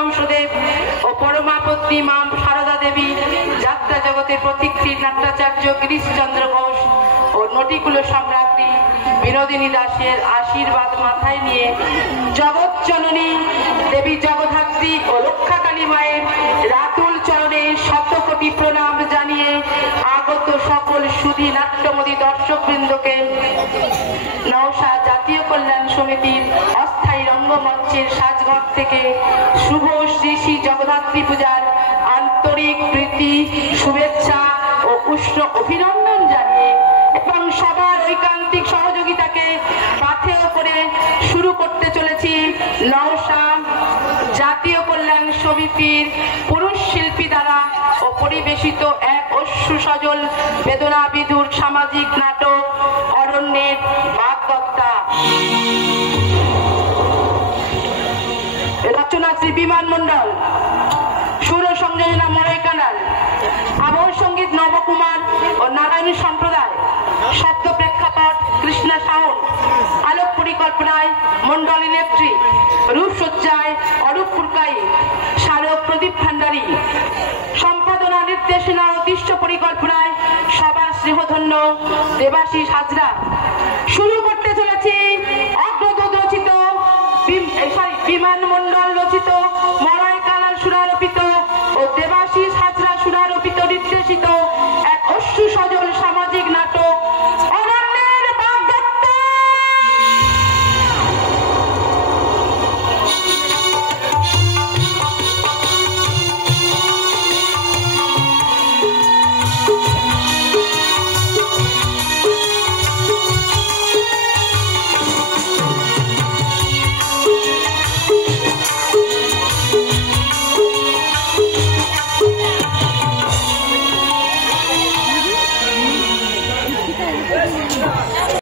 পরমহংসদেব ও পরমাপত্নী মা সারদা দেবী, যাত্রা জগতের প্রতীকী নাট্যাচার্য গিরিশচন্দ্র ঘোষ ও নটিকুলো সম্রাজ্ঞী বিনোদিনী দাসের আশীর্বাদ মাথায় নিয়ে জগৎ জননী দেবী জগদ্ধাত্রী ও রক্ষাকালী মায়ের রাতুল চরণে শত কোটি প্রণাম জানিয়ে আগত সকল সুধী নাট্যমদী দর্শকবৃন্দকে নওশা জাতীয় কল্যাণ সমিতির অস্থায়ী রঙ্গমঞ্চের সাজঘর থেকে শুভ শ্রী শ্রী জগদ্ধাত্রী পূজার আন্তরিক প্রীতি, শুভেচ্ছা ও উষ্ণ অভিনন্দন জানিয়ে এবং সবার ঐকান্তিক সহযোগিতাকে পাথেয় করে শুরু করতে চলেছি নওশা জাতীয় কল্যাণ সমিতির পুরুষ শিল্পী দ্বারা ও পরিবেশিত এক অশ্রু সজল বেদনা বিধুর সামাজিক নাটক অরণ্যের বাগদত্তা। রচনা শ্রী বিমান মন্ডল, সুর সংযোজনা মরয় কানাল, আবহ সঙ্গীত নবকুমার ও নারায়ণী সম্প্রদায়, শব্দ প্রেক্ষাপট কৃষ্ণা সাউন্ড, আলোক পরিকল্পনায় মন্ডলী নেত্রী, রূপসজ্জায় অরূপ পুরকাই, স্মারক প্রদীপ ভান্ডারী, সম্পাদনা নির্দেশনা ও দৃশ্য পরিকল্পনায় সবার স্নেহধন্য দেবাশিস হাজরা। শুরু